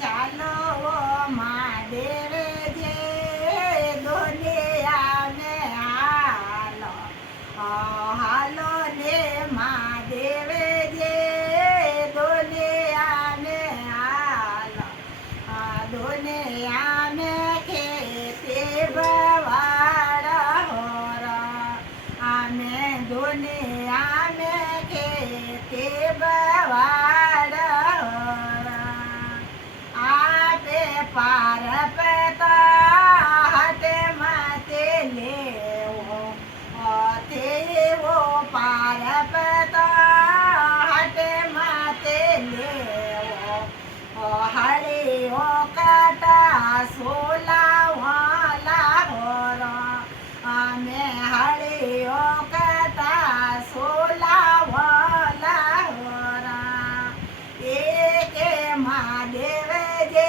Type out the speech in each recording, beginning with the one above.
ચાલો મહાદેવ જે દુનિયા ને હાલો હાલો ને મહાદેવ જે દુનિયા ને હાલો દુનિયા ને ખેતી બવાડ હોરા અમે દુનિયા ને ખેતી બવાડ પાર પતા હતે મતે લેવો તેવો પાર પતા હતે મતે લેવો હળીઓ કાટા સોલા વાલા હોરા અમે હળીઓ કાટા સોલા વાલા હોરા એકે મહાદેવ જે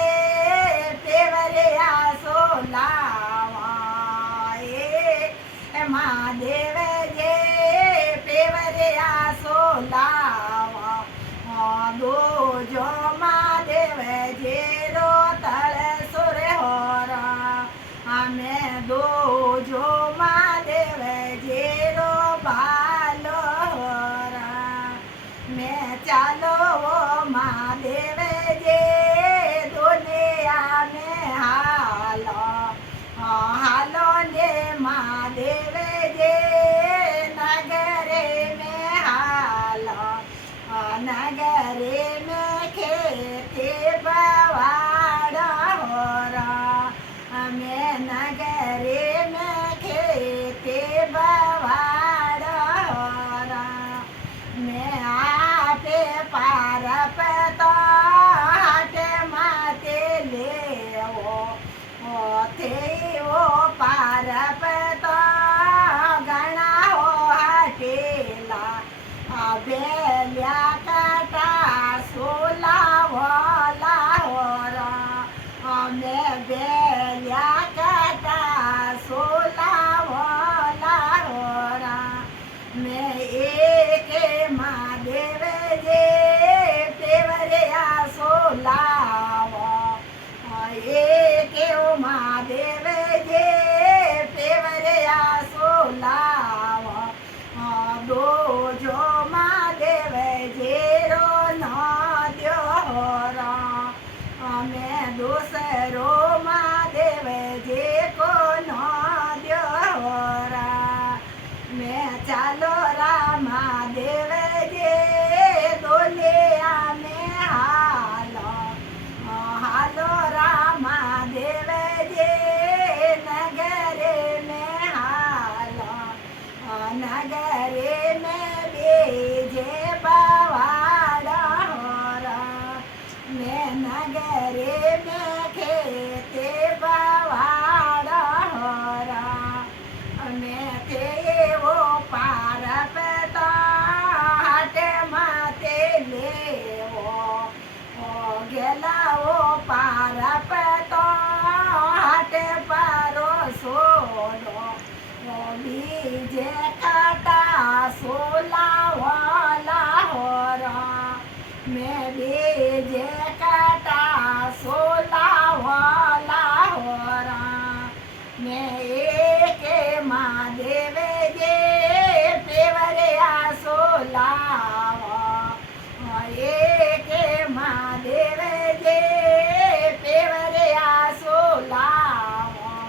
મહાદેવ જે પેવર્યા સોલાવા દોજો મહાદેવ જે રો તળ સુર હોરા અમે દોજો મહાદેવ જે રો બાલો હોરા મેં ચાલો મહાદેવ જે દુનિયા ને હાલો હાલો ને મહાદેવ જે નગરે में હાલો નગરે में ખેતી બવાડ હોરા અમે નગરે में ખેતી બવાડ હોરા મેં આપે પાર પતા હાટે માતે લેવો તેવો પાર પતા ગણા હો હાટેલા બેલ્યા કાટા સોલા વોલા હોરા અમે બેલ્યા કાટા સોલા વોલા હોરા મેં એકે મહાદેવ જે પેવર્યા સોલાવો એકે મહાદેવ જે પેવર્યા સોલાવો દોજો મહાદેવ જે રો નાદ્યો હોરા અમે દોસરો મહાદેવ જે કો નાદ્યો હોરા મેં ચાલો મહાદેવ જે દુનિયા ને હાલો હાલો મહાદેવ જે નગરે में હાલો નગરે में બેજે બવાડ હોરા મેં નગરે में ખેતે બવાડ હોરા મેં તેવો પાર પતા હાટે માતે લેવો ગેલાઓ પાર પતા હાટે પારો સોલો બીજે કાટા સોલા વાલા હોરા મેં બીજે કાટા સોલા વાલા હોરા મેં એકે મહાદેવ જે પેવર્યા સોલાવા એકે મહાદેવ જે પેવર્યા સોલાવા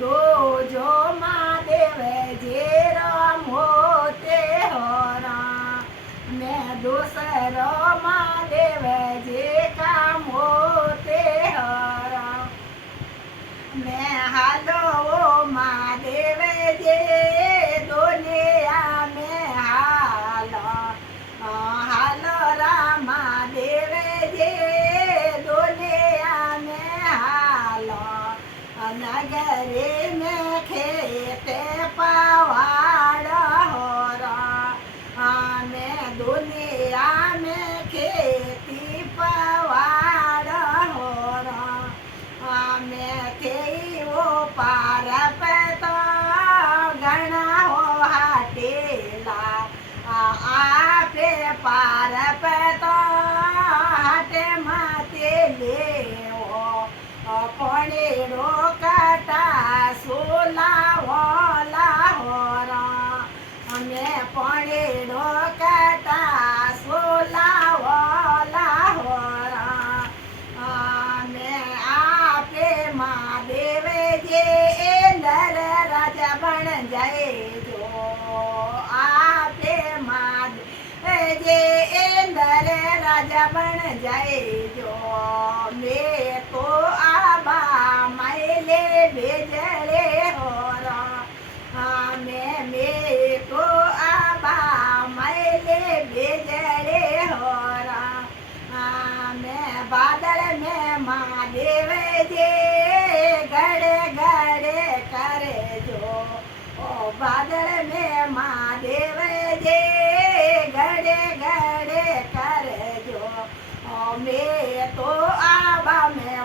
દોજો મહાદેવ જે રમોતે હોરા મેં દોસરો મહાદેવ જે કામ દેવો પણેડો કાટા સોલાવો લાહોરા અમે પણેડો કાટા સોલાવો લાહોરા અમે આપે મહાદેવ જે નર રાજા બન જાય જો આપે મહાદેવ જે નર રાજા બન જાય જો મેં તો આબા માયલે ભેજળે હોરા મેં તો આબા માયલે ભેજળે હોરા મેં બાદળ મેં મહાદેવ જે ગડે ગડે કરે જો ઓ બાદળ મેં મહાદેવ જે ગડે ગડે કરે જો મેં તો આબા મેં